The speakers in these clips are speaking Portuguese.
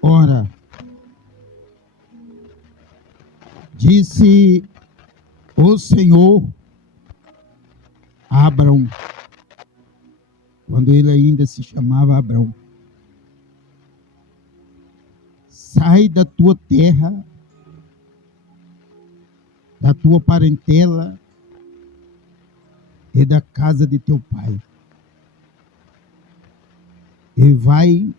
Ora, disse o Senhor a Abrão, quando ele ainda se chamava Abrão: sai da tua terra, da tua parentela e da casa de teu pai, e vai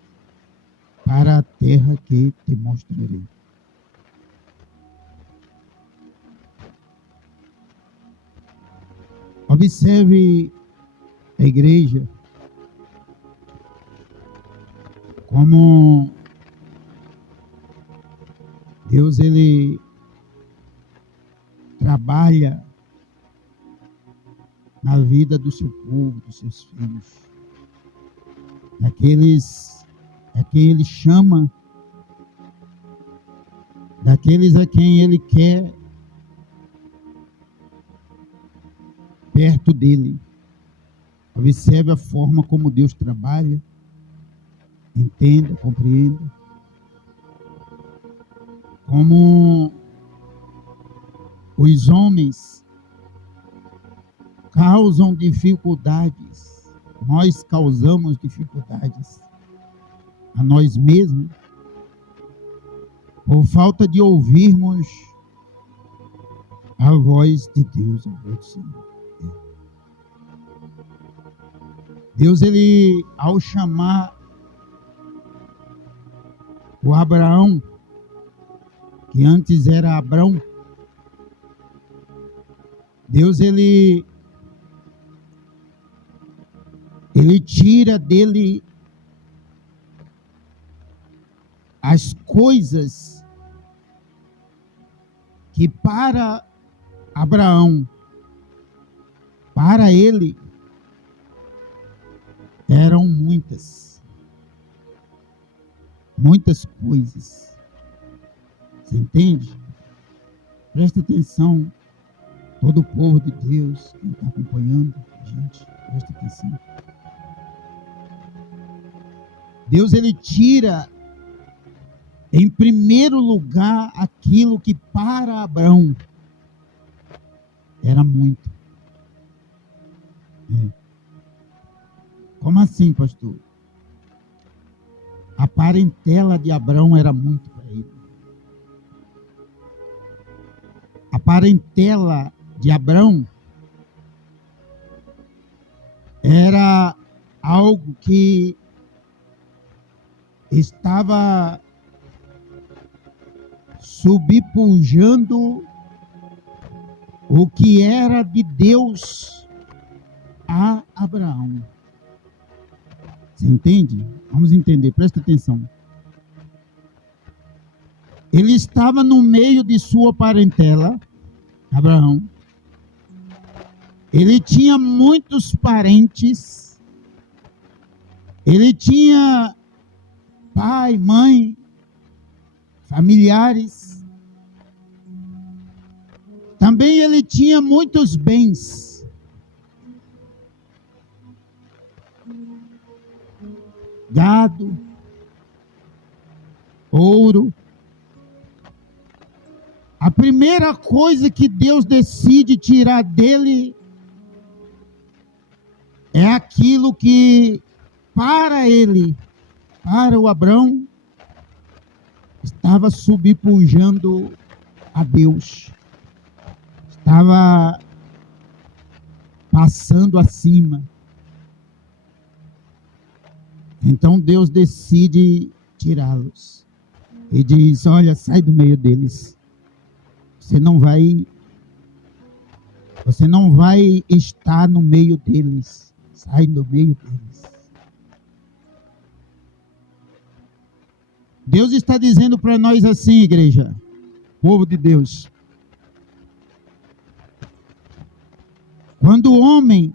para a terra que te mostrarei. Observe a igreja como Deus, ele trabalha na vida do seu povo, dos seus filhos, daqueles a quem ele chama, daqueles a quem ele quer perto dele. Observe a forma como Deus trabalha. Entenda, compreenda. Como os homens causam dificuldades, nós causamos dificuldades a nós mesmos por falta de ouvirmos a voz de Deus, a voz do Senhor. Deus, ele, ao chamar o Abraão, que antes era Abrão, Deus, ele tira dele as coisas que para Abraão, para ele, eram muitas coisas. Você entende? Presta atenção, todo o povo de Deus, quem está acompanhando a gente, presta atenção. Deus, ele tira, em primeiro lugar, aquilo que para Abrão era muito. Como assim, pastor? A parentela de Abrão era muito para ele. A parentela de Abrão era algo que estava subpujando o que era de Deus a Abraão. Você entende? Vamos entender, presta atenção. Ele estava no meio de sua parentela, Abraão. Ele tinha muitos parentes. Ele tinha pai, mãe, familiares. Também ele tinha muitos bens. Gado, ouro. A primeira coisa que Deus decide tirar dele é aquilo que para ele, para o Abrão, estava subpujando a Deus. Estava passando acima. Então Deus decide tirá-los. E diz: olha, sai do meio deles. Você não vai estar no meio deles. Sai do meio deles. Deus está dizendo para nós assim, igreja, povo de Deus. Quando o homem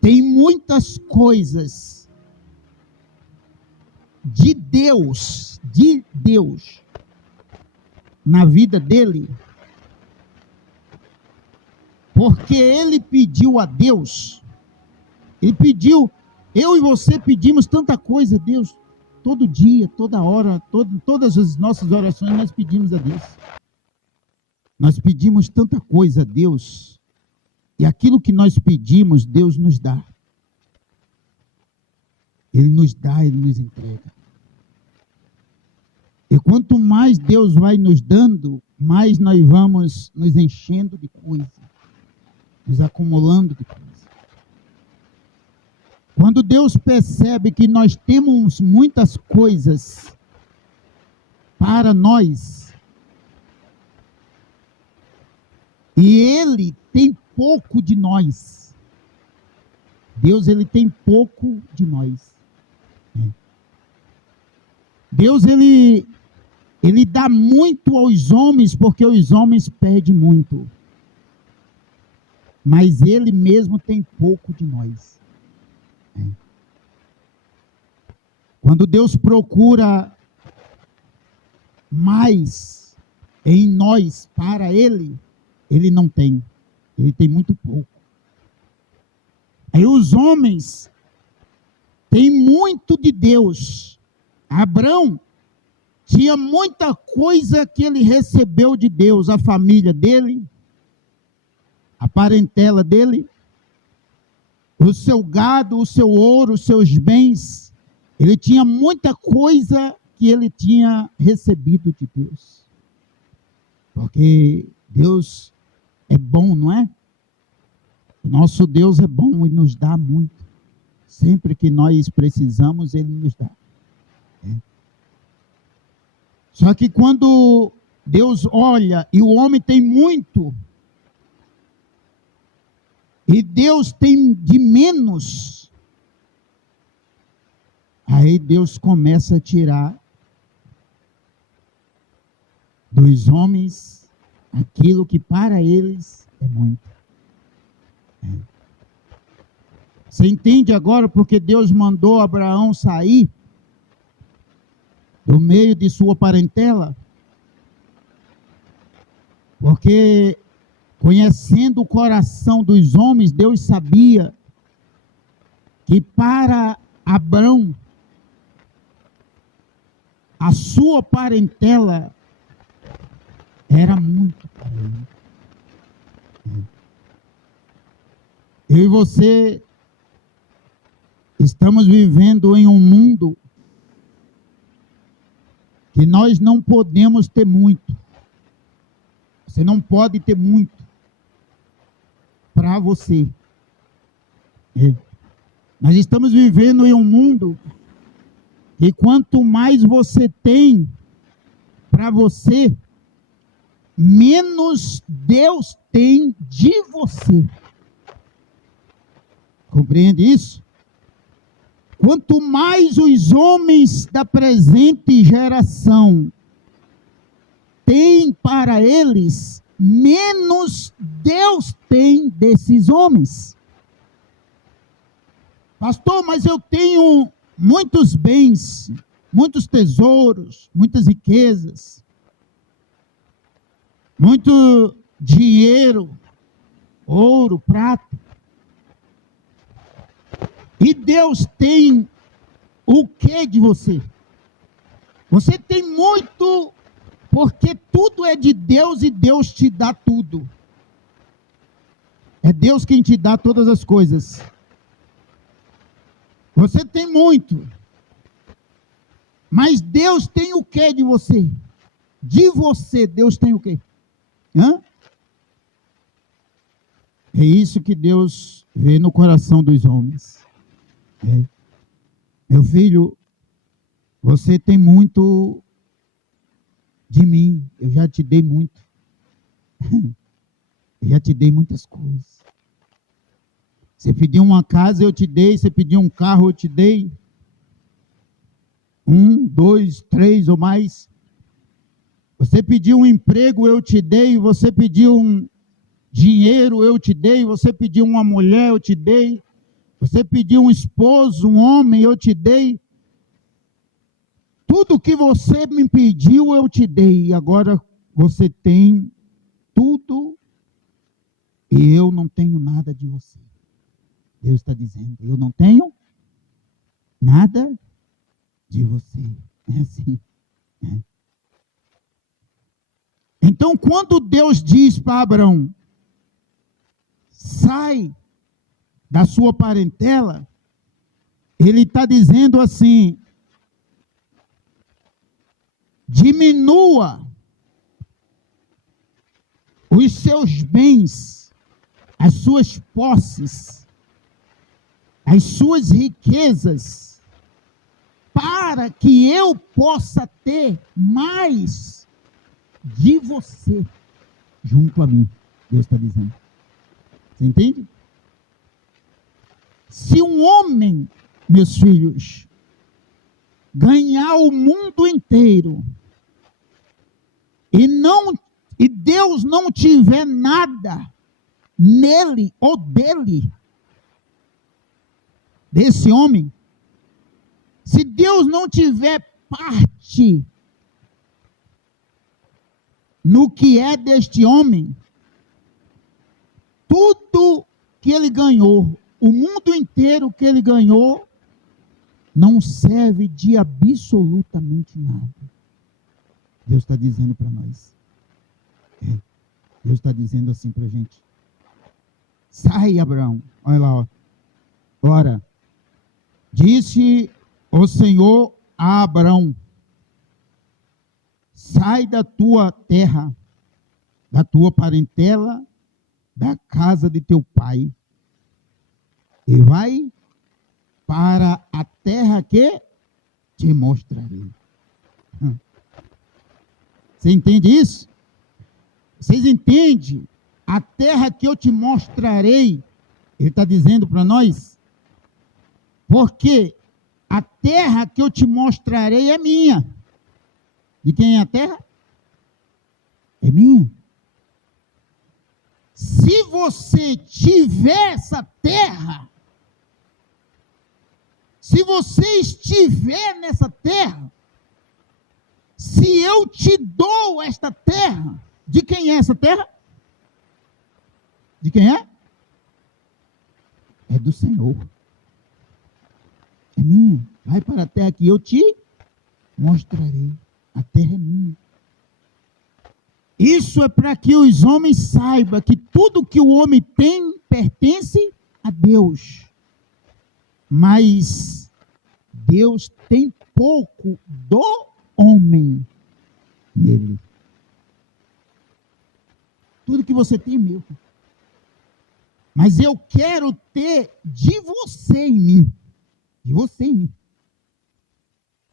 tem muitas coisas de Deus na vida dele, porque ele pediu a Deus, ele pediu, eu e você pedimos tanta coisa a Deus, todo dia, toda hora, todas as nossas orações nós pedimos a Deus. Nós pedimos tanta coisa a Deus, e aquilo que nós pedimos, Deus nos dá. Ele nos dá, Ele nos entrega. E quanto mais Deus vai nos dando, mais nós vamos nos enchendo de coisa, nos acumulando de coisa. Quando Deus percebe que nós temos muitas coisas para nós, e Ele tem pouco de nós, Deus ele tem pouco de nós. Deus ele dá muito aos homens, porque os homens pedem muito. Mas Ele mesmo tem pouco de nós. Quando Deus procura mais em nós para Ele, Ele não tem. Ele tem muito pouco. Aí os homens têm muito de Deus. Abraão tinha muita coisa que ele recebeu de Deus, a família dele, a parentela dele, o seu gado, o seu ouro, os seus bens. Ele tinha muita coisa que ele tinha recebido de Deus. Porque Deus é bom, não é? O nosso Deus é bom e nos dá muito. Sempre que nós precisamos, Ele nos dá. Só que quando Deus olha e o homem tem muito, e Deus tem de menos, aí Deus começa a tirar dos homens aquilo que para eles é muito. Você entende agora porque Deus mandou Abraão sair do meio de sua parentela? Porque conhecendo o coração dos homens, Deus sabia que para Abraão a sua parentela era muito para ele. Eu e você estamos vivendo em um mundo que nós não podemos ter muito. Você não pode ter muito para você. Nós estamos vivendo em um mundo que quanto mais você tem para você, menos Deus tem de você. Compreende isso? Quanto mais os homens da presente geração têm para eles, menos Deus tem desses homens. Pastor, mas eu tenho muitos bens, muitos tesouros, muitas riquezas, muito dinheiro, ouro, prata. E Deus tem o que de você? Você tem muito, porque tudo é de Deus e Deus te dá tudo. É Deus quem te dá todas as coisas. Você tem muito, mas Deus tem o que de você? De você, Deus tem o que? É isso que Deus vê no coração dos homens. Meu filho, você tem muito de mim, eu já te dei muito. Eu já te dei muitas coisas. Você pediu uma casa, eu te dei. Você pediu um carro, eu te dei. 1, 2, 3 ou mais. Você pediu um emprego, eu te dei. Você pediu um dinheiro, eu te dei. Você pediu uma mulher, eu te dei. Você pediu um esposo, um homem, eu te dei. Tudo que você me pediu, eu te dei. E agora você tem tudo e eu não tenho nada de você. Deus está dizendo, eu não tenho nada de você. É assim. É. Então, quando Deus diz para Abraão, sai da sua parentela, ele está dizendo assim, diminua os seus bens, as suas posses, as suas riquezas, para que eu possa ter mais de você junto a mim. Deus está dizendo. Você entende? Se um homem, meus filhos, ganhar o mundo inteiro e Deus não tiver nada nele ou dele, desse homem, se Deus não tiver parte no que é deste homem, tudo que ele ganhou, o mundo inteiro que ele ganhou, não serve de absolutamente nada. Deus está dizendo para nós. Deus está dizendo assim para a gente. Sai, Abraão. Olha lá, ó. Ora, disse o Senhor a Abraão, sai da tua terra, da tua parentela, da casa de teu pai, e vai para a terra que te mostrarei. Você entende isso? Vocês entendem? A terra que eu te mostrarei, ele está dizendo para nós, porque a terra que eu te mostrarei é minha. De quem é a terra? É minha. Se você tiver essa terra, se você estiver nessa terra, se eu te dou esta terra, de quem é essa terra? De quem é? É do Senhor. É minha. Vai para a terra que eu te mostrarei. A terra é minha. Isso é para que os homens saibam que tudo que o homem tem pertence a Deus. Mas Deus tem pouco do homem nele. Tudo que você tem é meu. Mas eu quero ter de você em mim. De você em mim.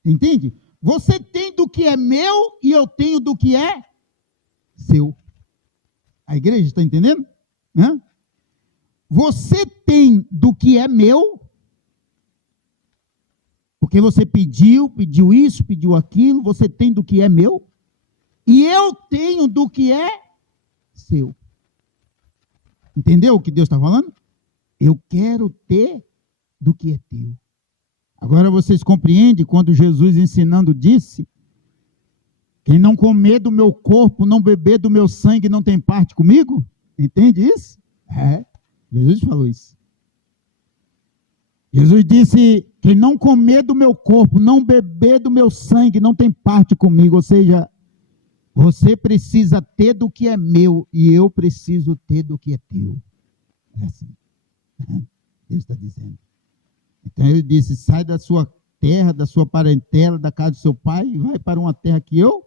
Entende? Você tem do que é meu e eu tenho do que é seu. A igreja está entendendo? Né? Você tem do que é meu, porque você pediu isso, pediu aquilo, você tem do que é meu, e eu tenho do que é seu. Entendeu o que Deus está falando? Eu quero ter do que é teu. Agora vocês compreendem quando Jesus ensinando disse, quem não comer do meu corpo, não beber do meu sangue, não tem parte comigo? Entende isso? É, Jesus falou isso. Jesus disse, quem não comer do meu corpo, não beber do meu sangue, não tem parte comigo. Ou seja, você precisa ter do que é meu e eu preciso ter do que é teu. É assim. Deus está dizendo. Então ele disse, sai da sua terra, da sua parentela, da casa do seu pai e vai para uma terra que eu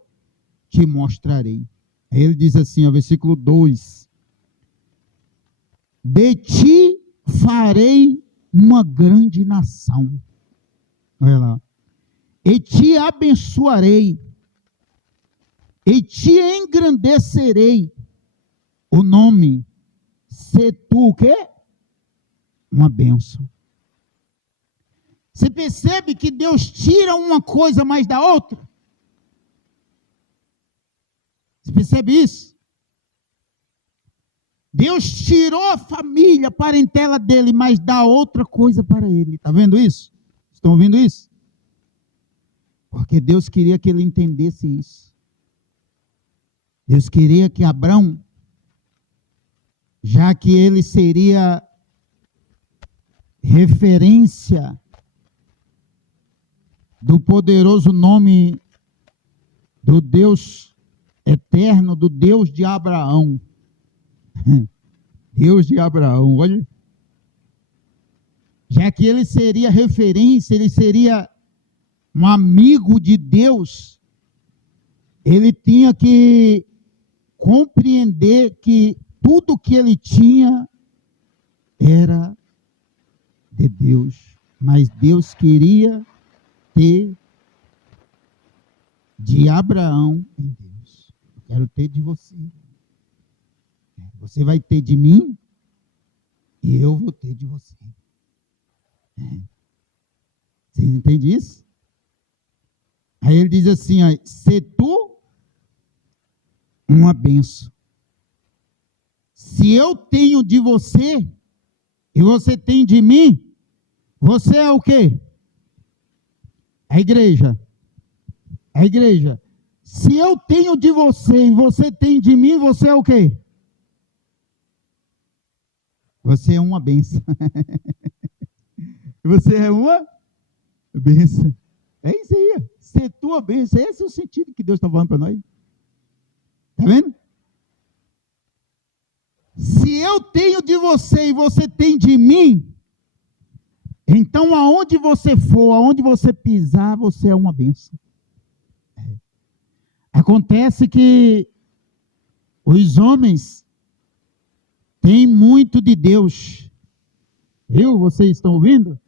te mostrarei. Aí ele diz assim, ó, versículo 2. De ti farei uma grande nação. Olha lá. E te abençoarei. E te engrandecerei o nome. Se tu o quê? Uma bênção. Você percebe que Deus tira uma coisa mais da outra? Você percebe isso? Deus tirou a família, a parentela dele, mas dá outra coisa para ele. Está vendo isso? Estão ouvindo isso? Porque Deus queria que ele entendesse isso. Deus queria que Abraão, já que ele seria referência do poderoso nome do Deus eterno, do Deus de Abraão. Deus de Abraão, olha. Já que ele seria referência, ele seria um amigo de Deus, ele tinha que compreender que tudo que ele tinha era de Deus, mas Deus queria ter de Abraão em Deus. Eu quero ter de você. Você vai ter de mim e eu vou ter de você. Vocês entendem isso? Aí ele diz assim, ó, se tu uma benção. Se eu tenho de você e você tem de mim, você é o quê? A igreja. A igreja. Se eu tenho de você e você tem de mim, você é o quê? Você é uma benção. Você é uma benção. É isso aí. Ser tua bênção. Esse é o sentido que Deus está falando para nós. Está vendo? Se eu tenho de você e você tem de mim, então aonde você for, aonde você pisar, você é uma bênção. Acontece que os homens têm muito de Deus. Vocês estão ouvindo?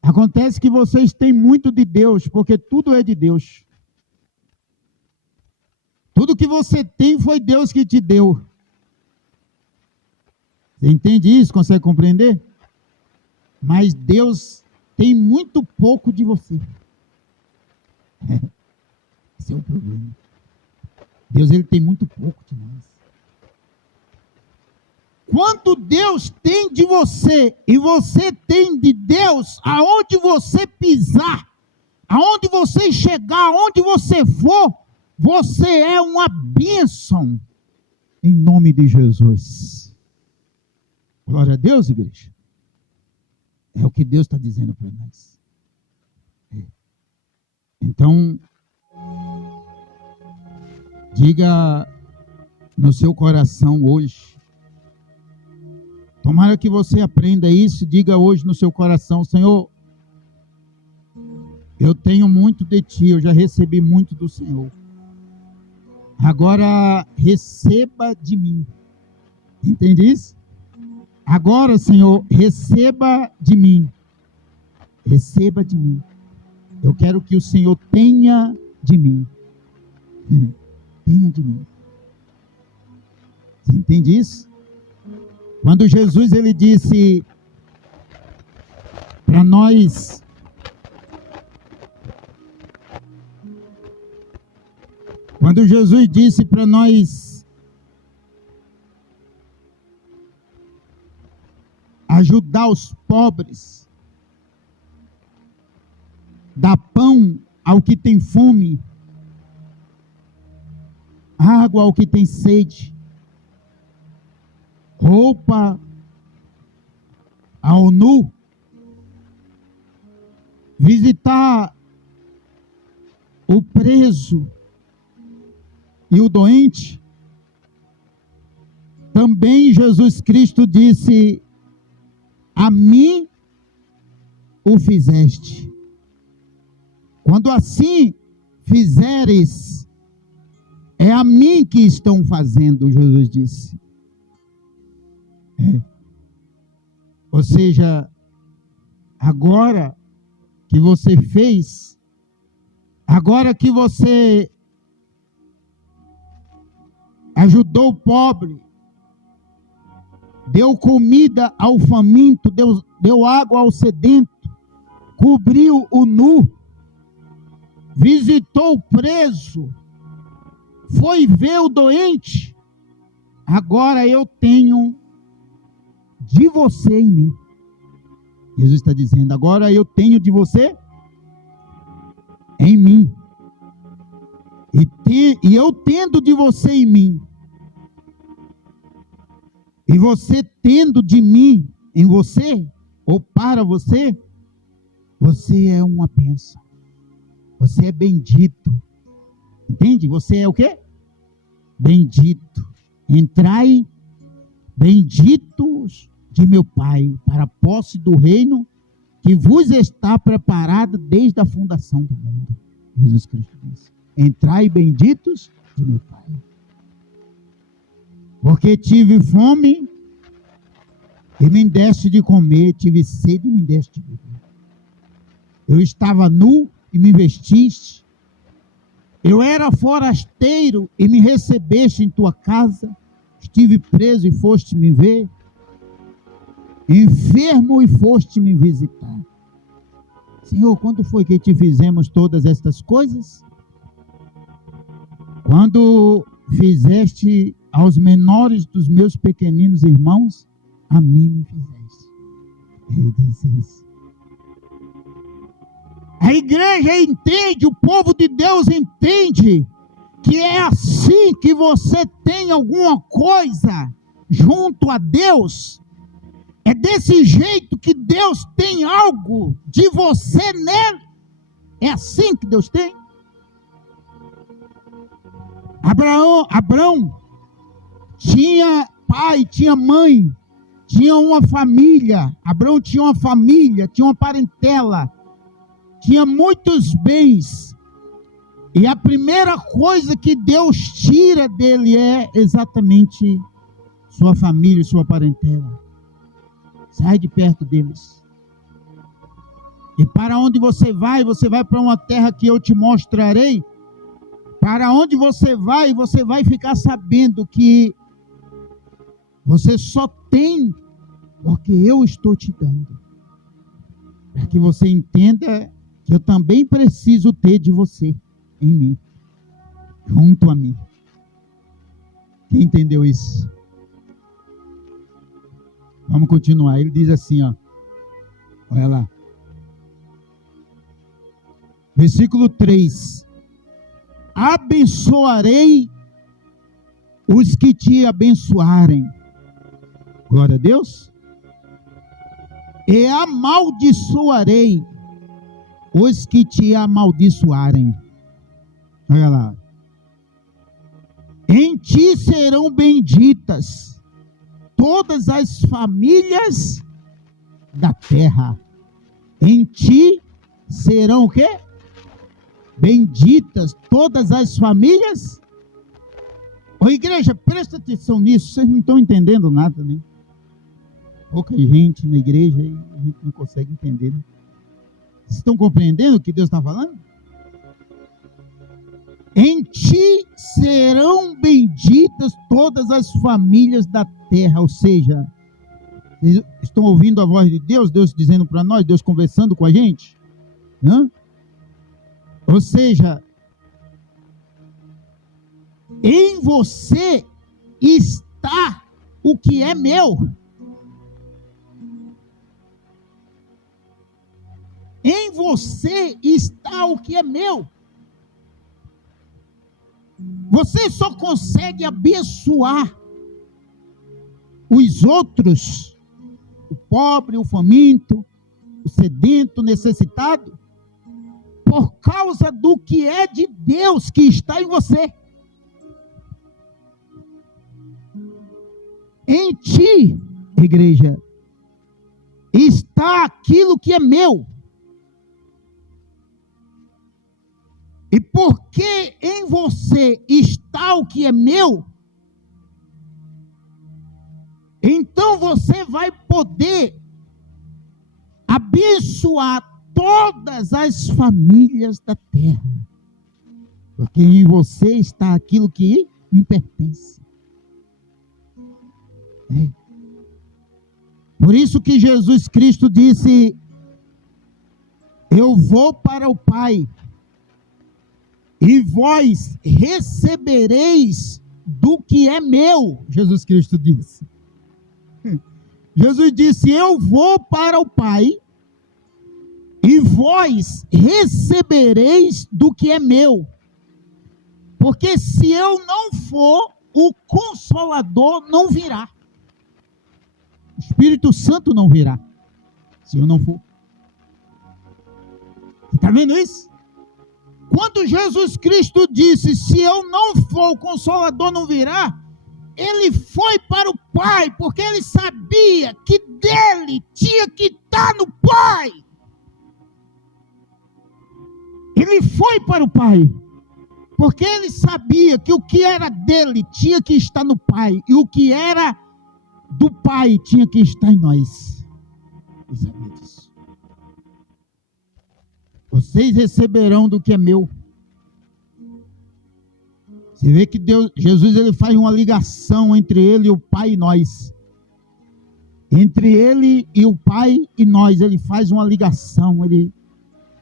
Acontece que vocês têm muito de Deus, porque tudo é de Deus. Tudo que você tem foi Deus que te deu. Você entende isso? Consegue compreender? Mas Deus tem muito pouco de você. Esse é o problema. Deus, ele tem muito pouco de nós. Quanto Deus tem de você e você tem de Deus, aonde você pisar, aonde você chegar, aonde você for, você é uma bênção em nome de Jesus. Glória a Deus, igreja. É o que Deus está dizendo para nós. Então, diga no seu coração hoje. Tomara que você aprenda isso, diga hoje no seu coração, Senhor, eu tenho muito de Ti, eu já recebi muito do Senhor. Agora receba de mim. Entende isso? Agora, Senhor, receba de mim. Receba de mim. Eu quero que o Senhor tenha de mim. Tenha de mim. Você entende isso? Quando Jesus, ele disse para nós, quando Jesus disse para nós ajudar os pobres, dar pão ao que tem fome, água ao que tem sede, roupa ao nu, visitar o preso e o doente, também Jesus Cristo disse, a mim o fizeste. Quando assim fizeres, é a mim que estão fazendo, Jesus disse. Ou seja, agora que você fez, agora que você ajudou o pobre, deu comida ao faminto, deu água ao sedento, cobriu o nu, visitou o preso, foi ver o doente, agora eu tenho de você em mim. Jesus está dizendo, agora eu tenho de você em mim. E eu tendo de você em mim. E você tendo de mim em você, ou para você, você é uma bênção. Você é bendito. Entende? Você é o quê? Bendito. Entrai, benditos de meu Pai, para a posse do reino que vos está preparado desde a fundação do mundo. Jesus Cristo disse: entrai, benditos de meu Pai. Porque tive fome e me deste de comer, tive sede e me deste de beber. Eu estava nu e me vestiste. Eu era forasteiro e me recebeste em tua casa. Estive preso e foste me ver. Enfermo e foste me visitar. Senhor, quando foi que te fizemos todas estas coisas? Quando fizeste aos menores dos meus pequeninos irmãos, a mim me fizeste. Ele disse isso. A igreja entende, o povo de Deus entende, que é assim que você tem alguma coisa junto a Deus. É desse jeito que Deus tem algo de você nele. É assim que Deus tem. Abraão tinha pai, tinha mãe, tinha uma família. Abraão tinha uma família, tinha uma parentela, tinha muitos bens. E a primeira coisa que Deus tira dele é exatamente sua família, sua parentela. Sai de perto deles. E para onde você vai para uma terra que eu te mostrarei. Para onde você vai ficar sabendo que você só tem porque eu estou te dando. Para que você entenda que eu também preciso ter de você em mim, junto a mim. Quem entendeu isso? Vamos continuar. Ele diz assim, ó. Olha lá. Versículo 3. Abençoarei os que te abençoarem. Glória a Deus. E amaldiçoarei os que te amaldiçoarem. Olha lá. Em ti serão benditas todas as famílias da terra. Em ti serão o quê? Benditas todas as famílias. Ô igreja, presta atenção nisso. Vocês não estão entendendo nada, né? Pouca gente na igreja e a gente não consegue entender, né? Vocês estão compreendendo o que Deus está falando? Em ti serão benditas todas as famílias da terra. Ou seja, estão ouvindo a voz de Deus, Deus dizendo para nós, Deus conversando com a gente. Hã? Ou seja, em você está o que é meu. Em você está o que é meu. Você só consegue abençoar os outros, o pobre, o faminto, o sedento, o necessitado, por causa do que é de Deus que está em você. Em ti, igreja, está aquilo que é meu. E porque em você está o que é meu, então você vai poder abençoar todas as famílias da terra. Porque em você está aquilo que me pertence. É. Por isso que Jesus Cristo disse: eu vou para o Pai, e vós recebereis do que é meu. Jesus Cristo disse. Jesus disse: eu vou para o Pai, e vós recebereis do que é meu. Porque se eu não for, o Consolador não virá. O Espírito Santo não virá, se eu não for. Está vendo isso? Quando Jesus Cristo disse, se eu não for, o Consolador não virá, ele foi para o Pai, porque ele sabia que dele tinha que estar no Pai. Ele foi para o Pai, porque ele sabia que o que era dele tinha que estar no Pai, e o que era do Pai tinha que estar em nós. Ele sabia disso. Vocês receberão do que é meu. Você vê que Jesus ele faz uma ligação entre ele e o Pai e nós. Entre ele e o Pai e nós, ele faz uma ligação, ele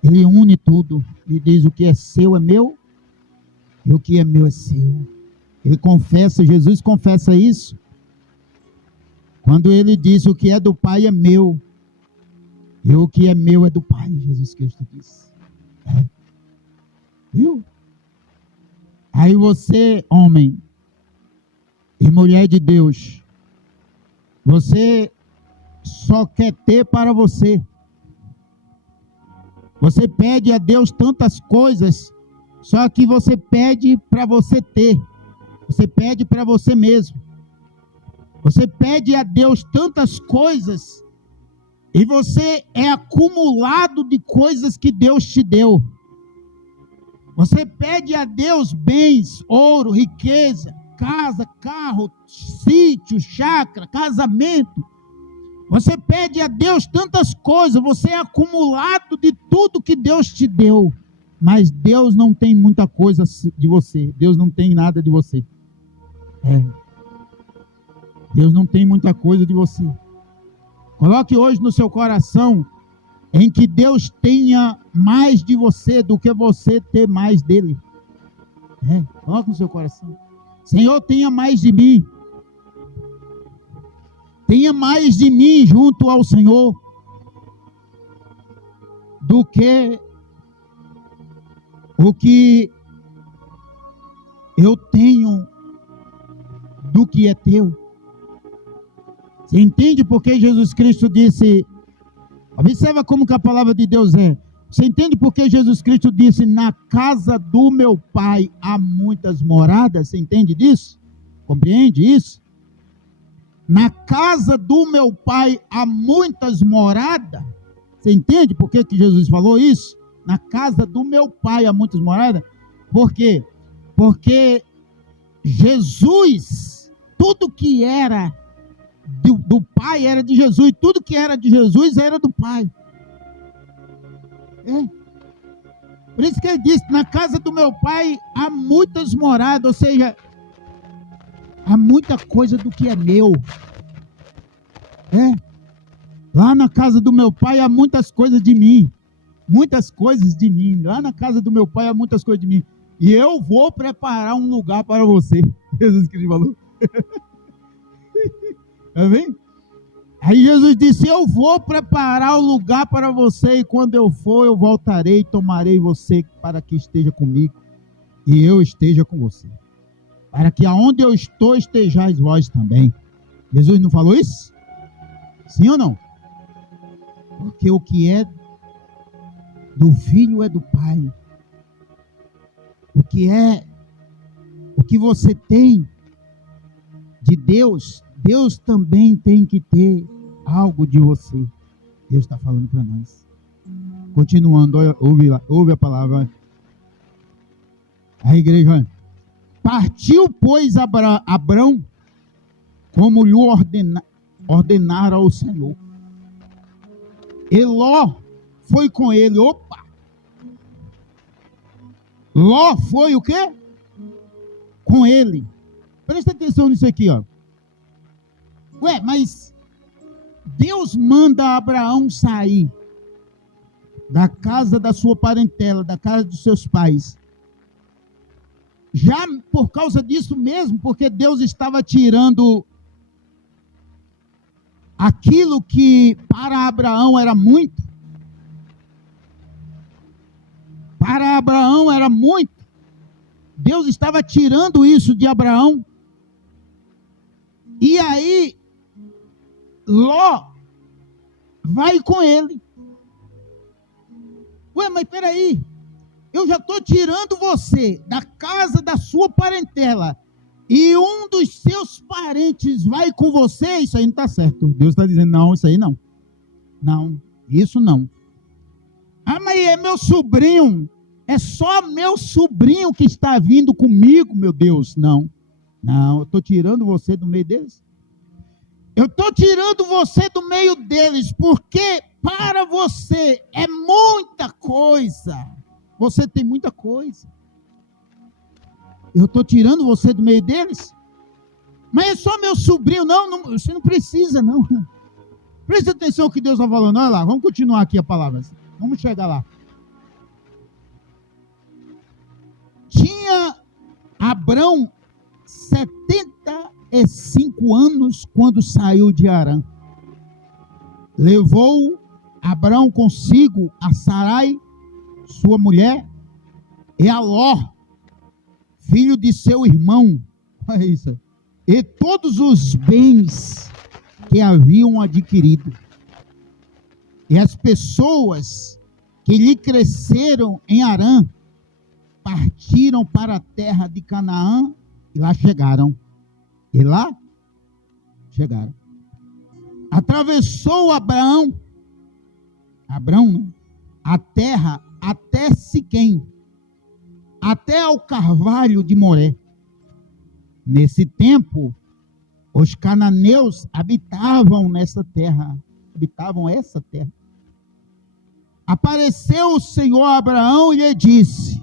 une tudo. Ele diz, o que é seu é meu, e o que é meu é seu. Ele confessa, Jesus confessa isso, quando ele diz, o que é do Pai é meu, e o que é meu é do Pai, Jesus Cristo disse. Viu? Aí você, homem e mulher de Deus, você só quer ter para você. Você pede a Deus tantas coisas, só que você pede para você ter. Você pede para você mesmo. Você pede a Deus tantas coisas, e você é acumulado de coisas que Deus te deu. Você pede a Deus bens, ouro, riqueza, casa, carro, sítio, chácara, casamento. Você pede a Deus tantas coisas, você é acumulado de tudo que Deus te deu. Mas Deus não tem muita coisa de você. Deus não tem nada de você. Deus não tem muita coisa de você. Coloque hoje no seu coração em que Deus tenha mais de você do que você ter mais dele. Coloque no seu coração. Senhor, tenha mais de mim. Tenha mais de mim junto ao Senhor do que o que eu tenho do que é teu. Você entende por que Jesus Cristo disse? Observa como que a palavra de Deus é. Você entende por que Jesus Cristo disse, na casa do meu Pai há muitas moradas? Você entende disso? Compreende isso? Na casa do meu Pai há muitas moradas. Você entende por que Jesus falou isso? Na casa do meu Pai há muitas moradas. Por quê? Porque Jesus, tudo que era do Pai era de Jesus, e tudo que era de Jesus era do Pai. Por isso que ele disse, na casa do meu Pai há muitas moradas, ou seja, há muita coisa do que é meu. Lá na casa do meu Pai há muitas coisas de mim. Muitas coisas de mim. Lá na casa do meu Pai há muitas coisas de mim. E eu vou preparar um lugar para você. Jesus Cristo falou. Tá vendo? Aí Jesus disse, eu vou preparar o lugar para você, e quando eu for, eu voltarei e tomarei você para que esteja comigo, e eu esteja com você. Para que aonde eu estou, estejais vós também. Jesus não falou isso? Sim ou não? Porque o que é do Filho é do Pai. O que você tem de Deus, Deus também tem que ter algo de você. Deus está falando para nós. Continuando, ouve a palavra. A igreja. Partiu, pois, Abrão, como lhe ordenara o Senhor. E Ló foi com ele. Opa! Ló foi o quê? Com ele. Presta atenção nisso aqui, ó. Mas Deus manda Abraão sair da casa da sua parentela, da casa dos seus pais. Já por causa disso mesmo, porque Deus estava tirando aquilo que para Abraão era muito. Para Abraão era muito. Deus estava tirando isso de Abraão. E aí, Ló vai com ele. Mas peraí, eu já estou tirando você da casa da sua parentela, e um dos seus parentes vai com você, isso aí não está certo. Deus está dizendo, não, isso aí não. Não, isso não. Ah, mas é meu sobrinho. É só meu sobrinho que está vindo comigo, meu Deus. Não, eu estou tirando você do meio deles. Eu estou tirando você do meio deles, porque para você é muita coisa. Você tem muita coisa. Eu estou tirando você do meio deles. Mas é só meu sobrinho. Não, você não precisa, não. Preste atenção no que Deus está falando. Olha lá, vamos continuar aqui a palavra. Vamos chegar lá. Tinha Abrão 75 anos quando saiu de Harã. Levou Abrão consigo a Sarai, sua mulher, e a Ló, filho de seu irmão, olha isso, e todos os bens que haviam adquirido. E as pessoas que lhe cresceram em Harã partiram para a terra de Canaã e lá chegaram. Atravessou Abrão, a terra até Siquém, até ao carvalho de Moré. Nesse tempo, os cananeus habitavam essa terra. Apareceu o Senhor a Abraão e lhe disse: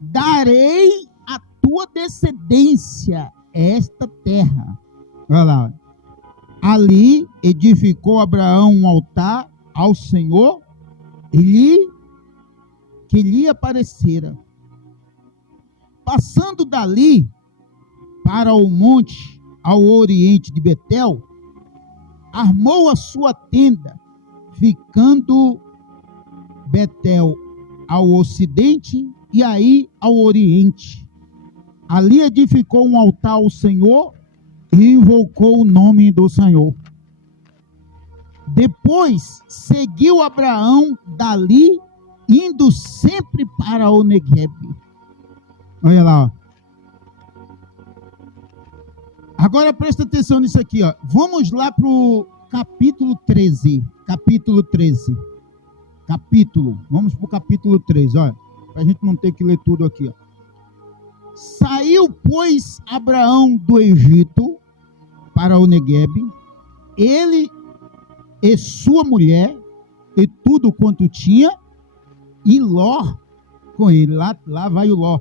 darei à tua descendência esta terra. Olha lá. Ali edificou Abraão um altar ao Senhor que lhe aparecera. Passando dali para o monte ao oriente de Betel, armou a sua tenda, ficando Betel ao ocidente e aí ao oriente. Ali edificou um altar ao Senhor e invocou o nome do Senhor. Depois seguiu Abraão dali, indo sempre para o Negueb. Olha lá, ó. Agora presta atenção nisso aqui, ó. Vamos lá para o capítulo 13. Vamos para o capítulo 13, olha. Para a gente não ter que ler tudo aqui, ó. Saiu, pois, Abraão do Egito para o Negueb, ele e sua mulher, e tudo quanto tinha, e Ló com ele. Lá vai o Ló.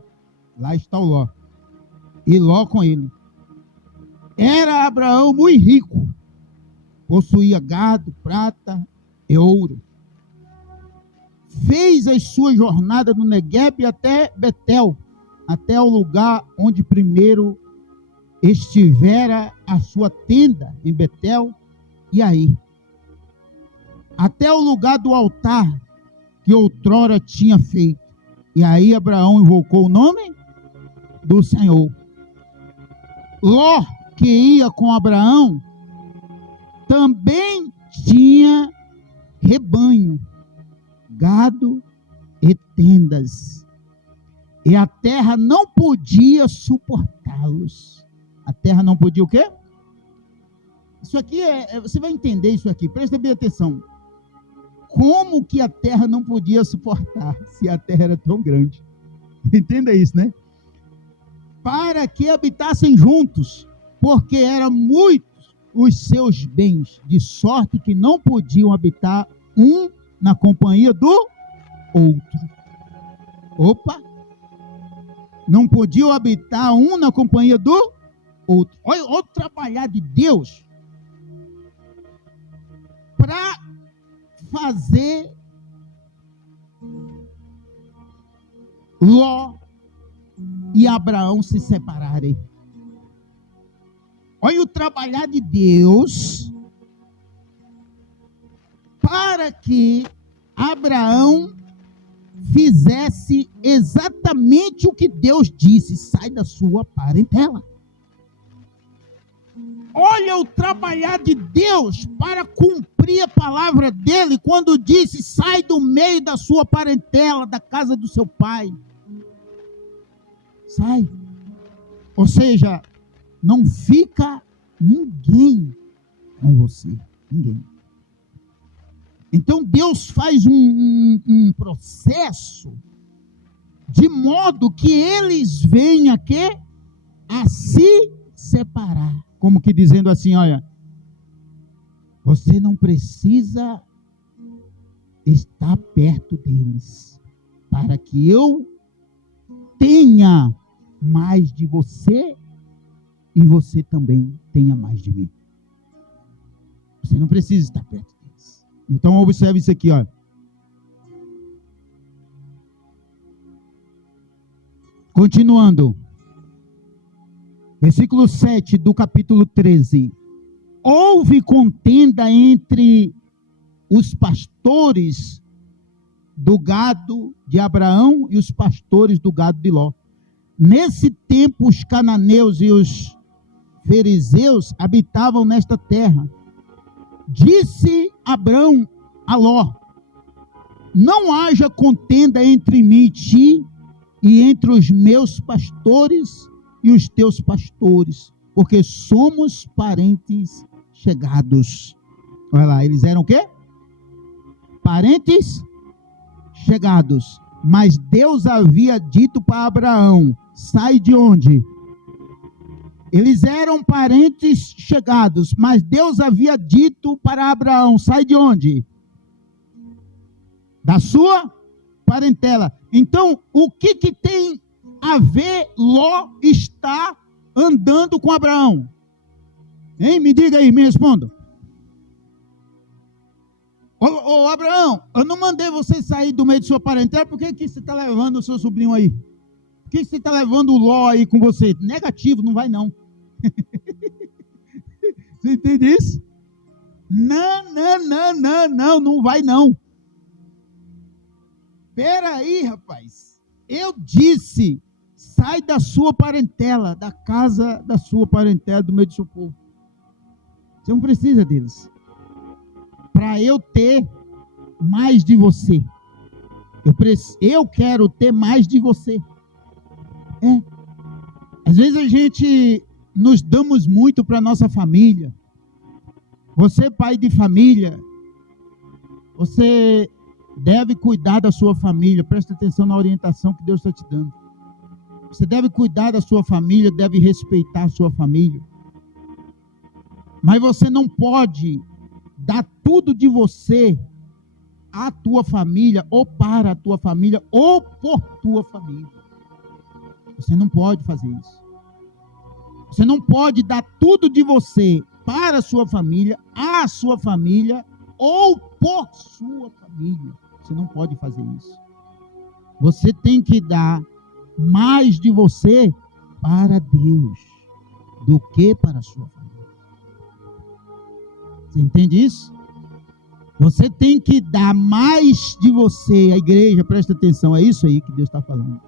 Lá está o Ló. E Ló com ele. Era Abraão muito rico. Possuía gado, prata e ouro. Fez as suas jornadas no Negueb até Betel, até o lugar onde primeiro estivera a sua tenda, em Betel, e aí, até o lugar do altar que outrora tinha feito. E aí Abraão invocou o nome do Senhor. Ló, que ia com Abraão, também tinha rebanho, gado e tendas. E a terra não podia suportá-los. A terra não podia o quê? Isso aqui você vai entender isso aqui. Presta bem atenção. Como que a terra não podia suportar, se a terra era tão grande? Entenda isso, né? Para que habitassem juntos, porque eram muitos os seus bens, de sorte que não podiam habitar um na companhia do outro. Opa! Não podiam habitar um na companhia do outro. Olha o trabalhar de Deus para fazer Ló e Abraão se separarem. Olha o trabalhar de Deus para que Abraão fizesse exatamente o que Deus disse: sai da sua parentela. Olha o trabalhar de Deus para cumprir a palavra dele, quando disse: sai do meio da sua parentela, da casa do seu pai. Sai. Ou seja, não fica ninguém com você. Ninguém. Então Deus faz um processo de modo que eles venham a se separar. Como que dizendo assim, olha, você não precisa estar perto deles, para que eu tenha mais de você e você também tenha mais de mim. Você não precisa estar perto deles. Então observe isso aqui, olha. Continuando. Versículo 7 do capítulo 13. Houve contenda entre os pastores do gado de Abraão e os pastores do gado de Ló. Nesse tempo, os cananeus e os fariseus habitavam nesta terra. Disse Abraão a Ló: não haja contenda entre mim e ti, e entre os meus pastores e os teus pastores, porque somos parentes chegados. Olha lá, eles eram o quê? Parentes chegados. Mas Deus havia dito para Abraão: sai de onde? Eles eram parentes chegados, mas Deus havia dito para Abraão: sai de onde? Da sua parentela. Então, o que tem a ver Ló estar andando com Abraão? Hein? Me diga aí, me responda. Ô Abraão, eu não mandei você sair do meio de sua parentela, por que você está levando o seu sobrinho aí? Por que você está levando o Ló aí com você? Negativo, não vai não. Você entende isso? Não vai não. Peraí, rapaz. Eu disse: sai da sua parentela, da casa da sua parentela, do meio do seu povo. Você não precisa deles. Para eu ter mais de você. Eu quero ter mais de você. Às vezes a gente nos damos muito para nossa família. Você, pai de família, você deve cuidar da sua família. Presta atenção na orientação que Deus está te dando. Você deve cuidar da sua família, deve respeitar a sua família. Mas você não pode dar tudo de você à tua família, ou para a tua família, ou por tua família. Você não pode fazer isso. Você não pode dar tudo de você para a sua família, à sua família, ou por sua família. Você não pode fazer isso. Você tem que dar mais de você para Deus do que para a sua família. Você entende isso? Você tem que dar mais de você. A igreja, presta atenção, é isso aí que Deus está falando.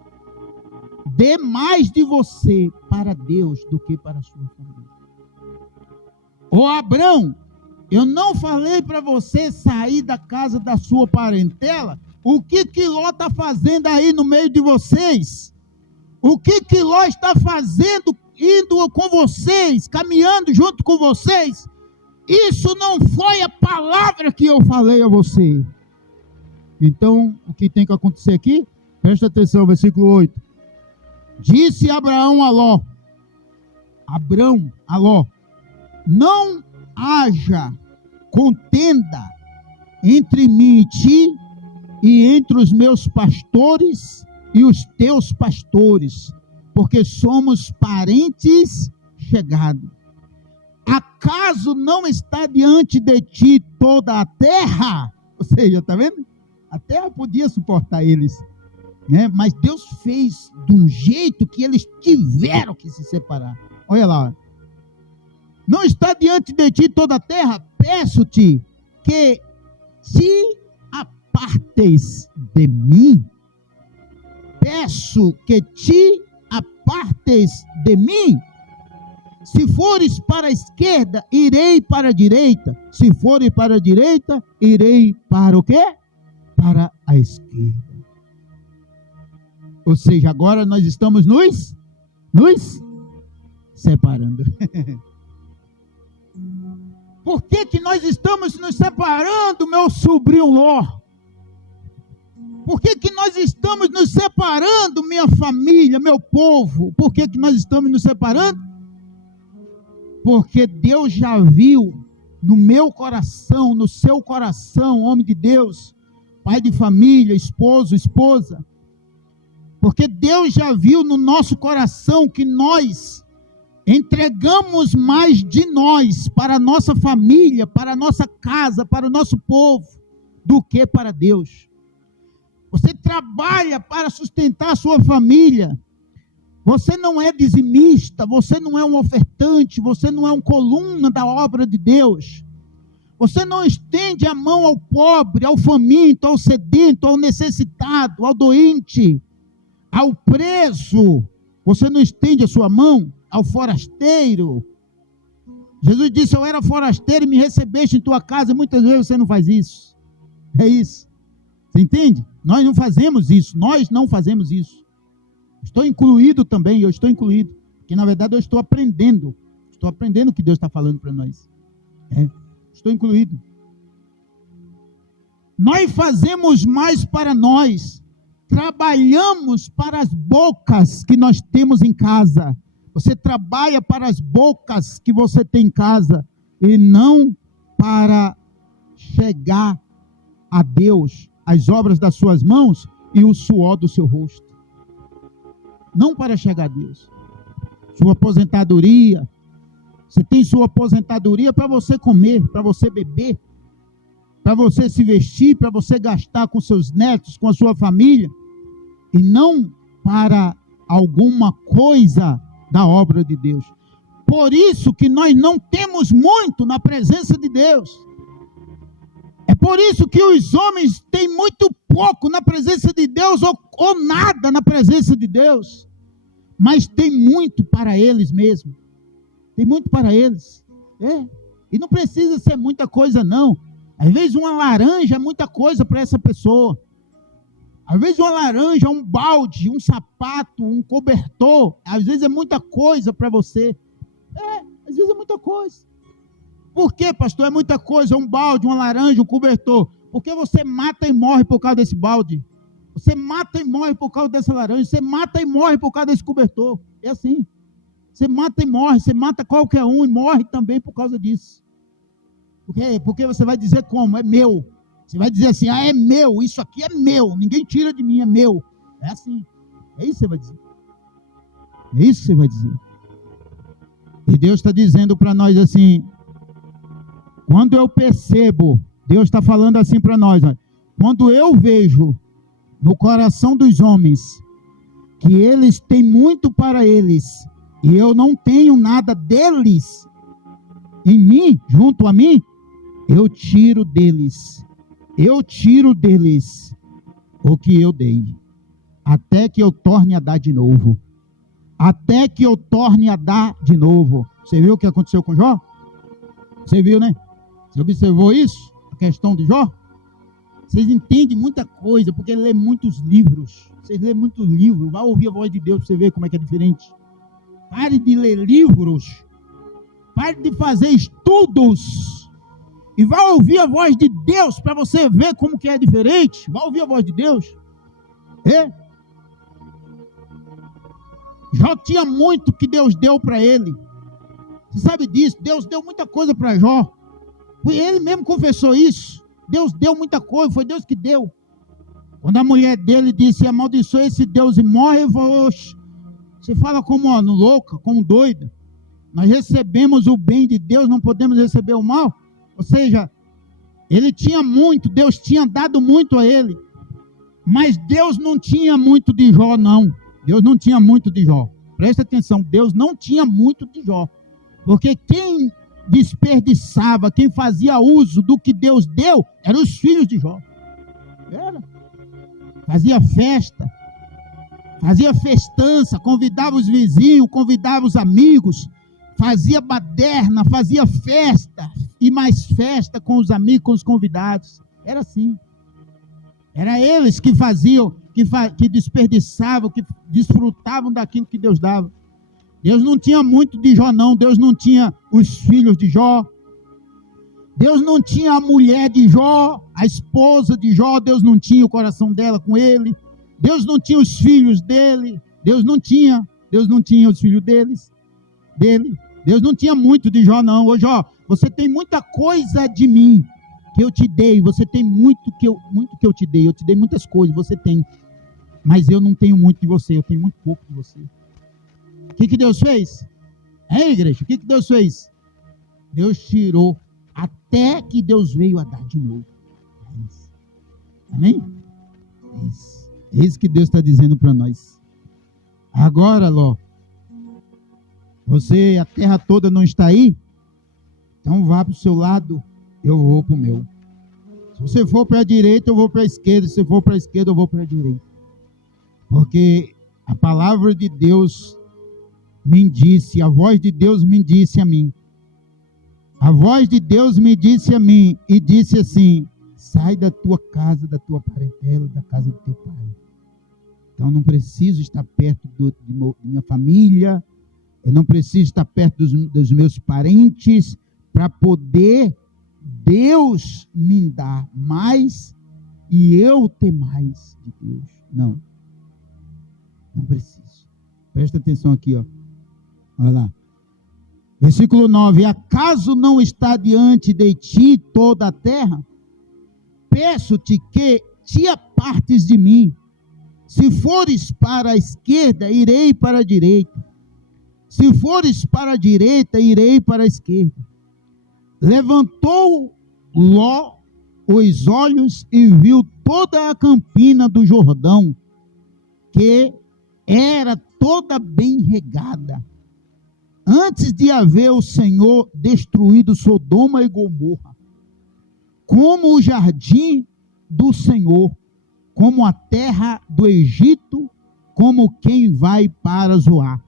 Dê mais de você para Deus do que para a sua família. Ô Abraão, eu não falei para você sair da casa da sua parentela? O que Ló está fazendo aí no meio de vocês? O que Ló está fazendo, indo com vocês, caminhando junto com vocês? Isso não foi a palavra que eu falei a você. Então, o que tem que acontecer aqui? Presta atenção, versículo 8. Disse Abraão a Ló: não haja contenda entre mim e ti, e entre os meus pastores e os teus pastores, porque somos parentes chegados. Acaso não está diante de ti toda a terra? Ou seja, está vendo? A terra podia suportar eles, né? Mas Deus fez de um jeito que eles tiveram que se separar. Olha lá. Não está diante de ti toda a terra? Peço-te que te apartes de mim. Peço que te apartes de mim. Se fores para a esquerda, irei para a direita. Se fores para a direita, irei para o quê? Para a esquerda. Ou seja, agora nós estamos nos separando. Por que nós estamos nos separando, meu sobrinho Ló? Por que nós estamos nos separando, minha família, meu povo? Por que nós estamos nos separando? Porque Deus já viu no meu coração, no seu coração, homem de Deus, pai de família, esposo, esposa. Porque Deus já viu no nosso coração que nós entregamos mais de nós para a nossa família, para a nossa casa, para o nosso povo, do que para Deus. Você trabalha para sustentar a sua família. Você não é dizimista, você não é um ofertante, você não é um coluna da obra de Deus. Você não estende a mão ao pobre, ao faminto, ao sedento, ao necessitado, ao doente, ao preso. Você não estende a sua mão ao forasteiro. Jesus disse: eu era forasteiro e me recebeste em tua casa. E muitas vezes você não faz isso. É isso. Você entende? Nós não fazemos isso. Nós não fazemos isso. Estou incluído também. Eu estou incluído. Porque na verdade eu estou aprendendo. Estou aprendendo o que Deus está falando para nós. Estou incluído. Nós fazemos mais para nós. Trabalhamos para as bocas que nós temos em casa. Você trabalha para as bocas que você tem em casa e não para chegar a Deus, as obras das suas mãos e o suor do seu rosto. Não para chegar a Deus. Sua aposentadoria, você tem sua aposentadoria para você comer, para você beber, para você se vestir, para você gastar com seus netos, com a sua família, e não para alguma coisa da obra de Deus. Por isso que nós não temos muito na presença de Deus. É por isso que os homens têm muito pouco na presença de Deus, ou nada na presença de Deus. Mas tem muito para eles mesmo. Tem muito para eles. E não precisa ser muita coisa não. Às vezes uma laranja é muita coisa para essa pessoa. Às vezes uma laranja, um balde, um sapato, um cobertor, às vezes é muita coisa para você. Às vezes é muita coisa. Por que, pastor, é muita coisa? Um balde, uma laranja, um cobertor. Porque você mata e morre por causa desse balde. Você mata e morre por causa dessa laranja. Você mata e morre por causa desse cobertor. É assim. Você mata e morre. Você mata qualquer um e morre também por causa disso. Porque você vai dizer como? É meu. Você vai dizer assim: é meu, isso aqui é meu, ninguém tira de mim, é meu. É assim. É isso que você vai dizer. É isso que você vai dizer. E Deus está dizendo para nós assim: quando eu percebo, Deus está falando assim para nós, quando eu vejo no coração dos homens que eles têm muito para eles e eu não tenho nada deles em mim, junto a mim, eu tiro deles o que eu dei, até que eu torne a dar de novo. Até que eu torne a dar de novo. Você viu o que aconteceu com Jó? Você viu, né? Você observou isso? A questão de Jó? Vocês entendem muita coisa, porque ele lê muitos livros. Vocês lêem muitos livros. Vai ouvir a voz de Deus para você ver como é que é diferente. Pare de ler livros. Pare de fazer estudos. E vai ouvir a voz de Deus para você ver como que é diferente. Vai ouvir a voz de Deus. Jó tinha muito que Deus deu para ele. Você sabe disso? Deus deu muita coisa para Jó. Ele mesmo confessou isso. Deus deu muita coisa, foi Deus que deu. Quando a mulher dele disse: amaldiçoa esse Deus e morre, ele falou: você fala como louca, como doida. Nós recebemos o bem de Deus, não podemos receber o mal. Ou seja, ele tinha muito, Deus tinha dado muito a ele. Mas Deus não tinha muito de Jó, não. Deus não tinha muito de Jó. Presta atenção, Deus não tinha muito de Jó. Porque quem desperdiçava, quem fazia uso do que Deus deu, eram os filhos de Jó. Fazia festa, fazia festança, convidava os vizinhos, convidava os amigos, fazia baderna, fazia festa, e mais festa com os amigos, com os convidados. Era assim. Era eles que faziam, que desperdiçavam, que desfrutavam daquilo que Deus dava. Deus não tinha muito de Jó, não. Deus não tinha os filhos de Jó. Deus não tinha a mulher de Jó, a esposa de Jó. Deus não tinha o coração dela com ele. Deus não tinha os filhos dele. Deus não tinha os filhos dele. Deus não tinha muito de Jó, não. Ô Jó, você tem muita coisa de mim que eu te dei. Você tem muito que eu te dei. Eu te dei muitas coisas, você tem. Mas eu não tenho muito de você. Eu tenho muito pouco de você. O que Deus fez? Igreja? O que Deus fez? Deus tirou até que Deus veio a dar de novo. Amém? É isso que Deus está dizendo para nós. Agora, Ló, a terra toda não está aí? Então vá para o seu lado, eu vou para o meu. Se você for para a direita, eu vou para a esquerda. Se você for para a esquerda, eu vou para a direita. Porque a palavra de Deus me disse, a voz de Deus me disse a mim. A voz de Deus me disse a mim e disse assim: sai da tua casa, da tua parentela, da casa do teu pai. Então não preciso estar perto de minha família, eu não preciso estar perto dos meus parentes para poder Deus me dar mais e eu ter mais de Deus. Não preciso. Presta atenção aqui, ó. Olha lá. Versículo 9. Acaso não está diante de ti toda a terra? Peço-te que te apartes de mim. Se fores para a esquerda, irei para a direita. Se fores para a direita, irei para a esquerda. Levantou Ló os olhos e viu toda a campina do Jordão, que era toda bem regada, antes de haver o Senhor destruído Sodoma e Gomorra, como o jardim do Senhor, como a terra do Egito, como quem vai para Zoar.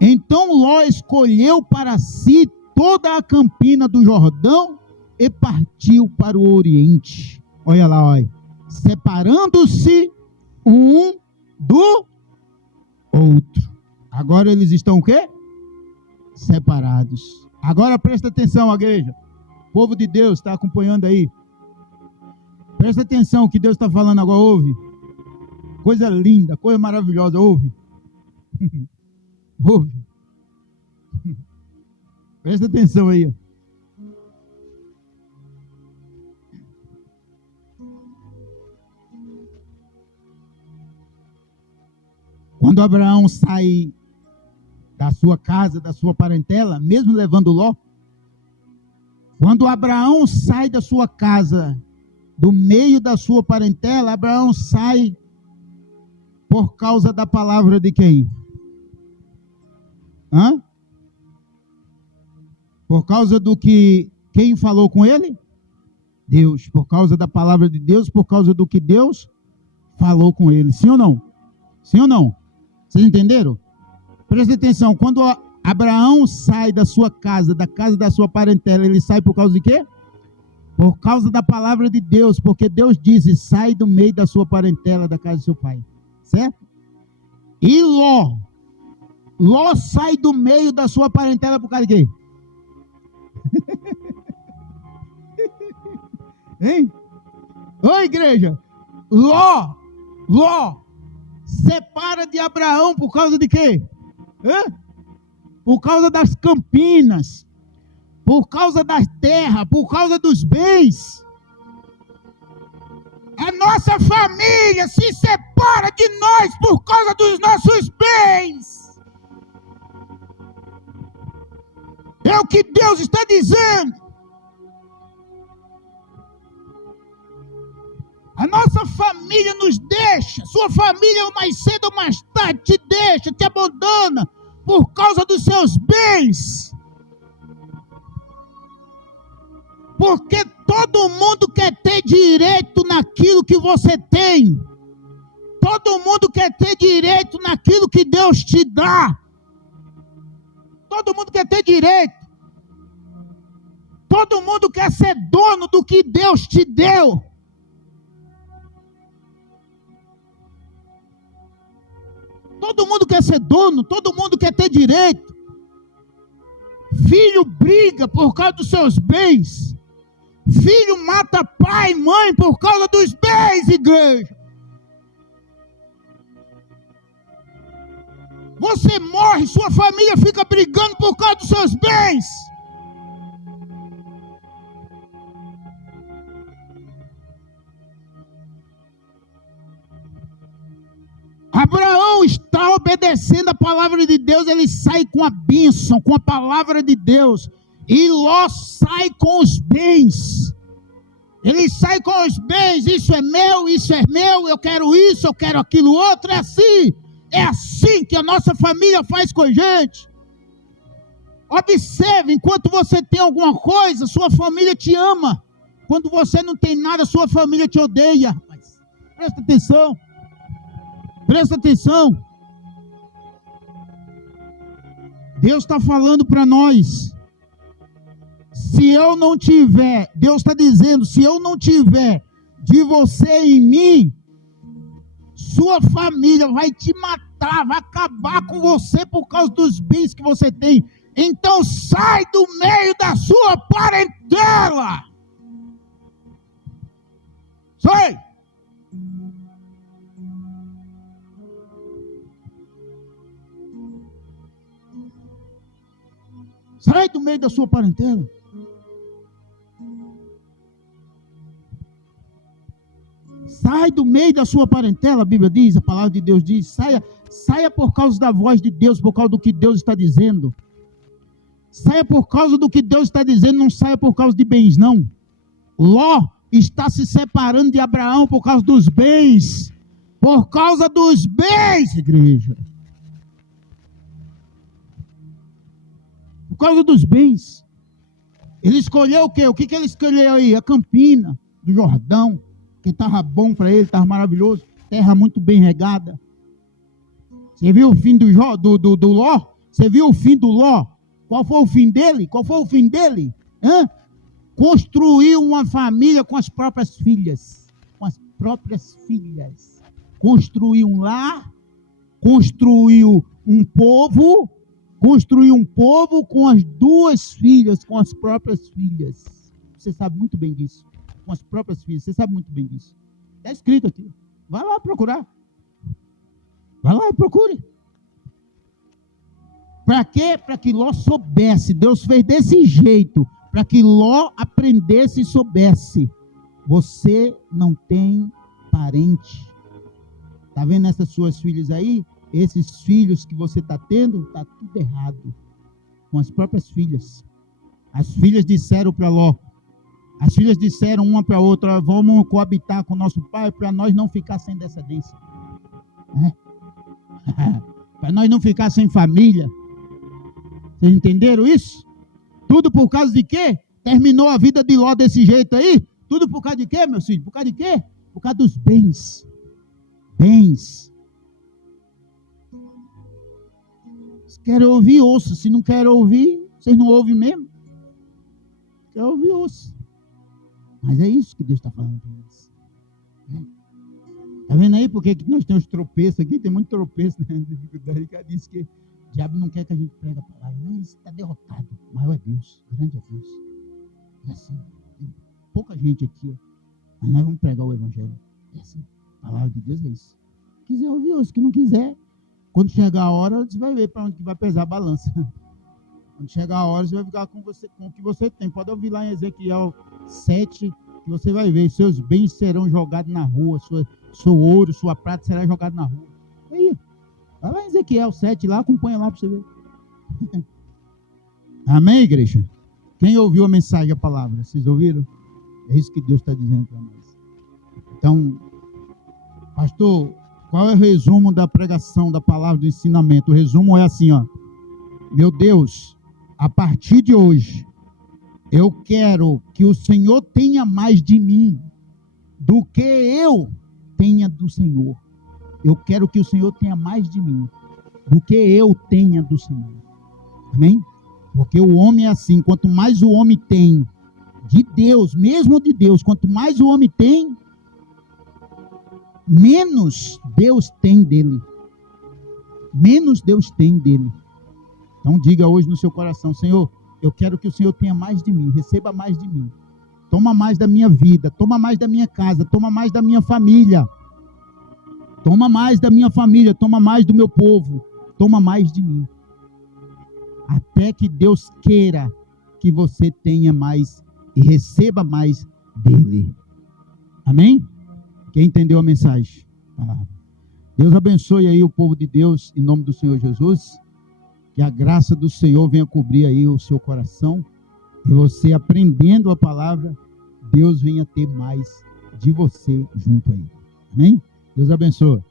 Então Ló escolheu para si toda a campina do Jordão e partiu para o Oriente. Olha lá, olha. Separando-se um do outro. Agora eles estão o quê? Separados. Agora presta atenção, igreja. O povo de Deus está acompanhando aí. Presta atenção o que Deus está falando agora. Ouve. Coisa linda, coisa maravilhosa. Ouve. Ouve. Presta atenção aí. Quando Abraão sai da sua casa, da sua parentela, mesmo levando Ló, quando Abraão sai da sua casa, do meio da sua parentela, Abraão sai por causa da palavra de quem? Por causa do que quem falou com ele? Deus. Por causa da palavra de Deus, por causa do que Deus falou com ele. Sim ou não? Sim ou não? Vocês entenderam? Presta atenção, quando Abraão sai da sua casa, da casa da sua parentela, ele sai por causa de quê? Por causa da palavra de Deus, porque Deus disse: sai do meio da sua parentela, da casa do seu pai. Certo? E Ló sai do meio da sua parentela por causa de quê? Hein? Oi, igreja. Ló separa de Abraão por causa de quê? Por causa das campinas, por causa da terra, por causa dos bens. A nossa família se separa de nós por causa dos nossos bens. É o que Deus está dizendo. A nossa família nos deixa. Sua família, mais cedo ou mais tarde, te deixa, te abandona por causa dos seus bens. Porque todo mundo quer ter direito naquilo que você tem. Todo mundo quer ter direito naquilo que Deus te dá. todo mundo quer ter direito. Todo mundo quer ser dono do que Deus te deu. Todo mundo quer ser dono, todo mundo quer ter direito. Filho briga por causa dos seus bens. Filho mata pai e mãe por causa dos bens, igreja. Você morre, sua família fica brigando por causa dos seus bens. Abraão está obedecendo a palavra de Deus, ele sai com a bênção, com a palavra de Deus. E Ló sai com os bens. Ele sai com os bens, isso é meu, eu quero isso, eu quero aquilo outro, é assim. É assim que a nossa família faz com a gente. Observe, enquanto você tem alguma coisa, sua família te ama. Quando você não tem nada, sua família te odeia. Rapaz, presta atenção. Presta atenção. Deus está falando para nós. Se eu não tiver, Deus está dizendo, se eu não tiver de você em mim, sua família vai te matar, vai acabar com você por causa dos bens que você tem. Então sai do meio da sua parentela. Sai. Sai do meio da sua parentela. Sai do meio da sua parentela, a Bíblia diz, a palavra de Deus diz, saia por causa da voz de Deus, por causa do que Deus está dizendo. Saia por causa do que Deus está dizendo, não saia por causa de bens, não. Ló está se separando de Abraão por causa dos bens. Por causa dos bens, igreja. Por causa dos bens. Ele escolheu o quê? O que ele escolheu aí? A Campina do Jordão, que estava bom para ele, estava maravilhoso. Terra muito bem regada. Você viu o fim do Ló? Você viu o fim do Ló? Qual foi o fim dele? Qual foi o fim dele? Construiu uma família com as próprias filhas. Com as próprias filhas. Construiu um lar. Construiu um povo. Construiu um povo com as duas filhas, com as próprias filhas. Você sabe muito bem disso. Com as próprias filhas, você sabe muito bem disso. Está escrito aqui. Vai lá procurar. Vai lá e procure. Para quê? Para que Ló soubesse. Deus fez desse jeito. Para que Ló aprendesse e soubesse. Você não tem parente. Está vendo essas suas filhas aí? Esses filhos que você está tendo, está tudo errado. Com as próprias filhas. As filhas disseram para Ló. As filhas disseram uma para a outra: vamos coabitar com nosso pai para nós não ficar sem descendência. Para nós não ficar sem família. Vocês entenderam isso? Tudo por causa de quê? Terminou a vida de Ló desse jeito aí? Tudo por causa de quê, meus filhos? Por causa de quê? Por causa dos bens. Bens. Se querem ouvir, ouça. Se não querem ouvir, vocês não ouvem mesmo. Se quer ouvir, ouça. Mas é isso que Deus está falando para nós. Está vendo aí porque que nós temos tropeços aqui? Tem muito tropeço, né? Dificuldade. Que diz que o diabo não quer que a gente pregue a palavra. Mas está derrotado. Maior é Deus. Grande é Deus. É assim. Tem pouca gente aqui. Mas nós vamos pregar o evangelho. É assim. A palavra de Deus é isso. Se quiser ouvir, ouça. Se não quiser, quando chegar a hora, você vai ver para onde que vai pesar a balança. Quando chegar a hora, você vai ficar com o que você tem. Pode ouvir lá em Ezequiel 7, que você vai ver. Seus bens serão jogados na rua. Seu ouro, sua prata será jogado na rua. Aí, vai lá em Ezequiel 7, lá, acompanha lá para você ver. Amém, igreja? Quem ouviu a mensagem, a palavra? Vocês ouviram? É isso que Deus está dizendo para nós. Então, pastor, qual é o resumo da pregação, da palavra, do ensinamento? O resumo é assim, ó. Meu Deus, a partir de hoje, eu quero que o Senhor tenha mais de mim do que eu tenha do Senhor. Eu quero que o Senhor tenha mais de mim do que eu tenha do Senhor. Amém? Porque o homem é assim, quanto mais o homem tem de Deus, mesmo de Deus, quanto mais o homem tem, menos Deus tem dele. Menos Deus tem dele. Então diga hoje no seu coração: Senhor, eu quero que o Senhor tenha mais de mim, receba mais de mim. Toma mais da minha vida, toma mais da minha casa, toma mais da minha família. Toma mais da minha família, toma mais do meu povo, toma mais de mim. Até que Deus queira que você tenha mais e receba mais dele. Amém? Quem entendeu a mensagem? Deus abençoe aí o povo de Deus, em nome do Senhor Jesus. Que a graça do Senhor venha cobrir aí o seu coração. E você aprendendo a palavra, Deus venha ter mais de você junto aí. Amém? Deus abençoe.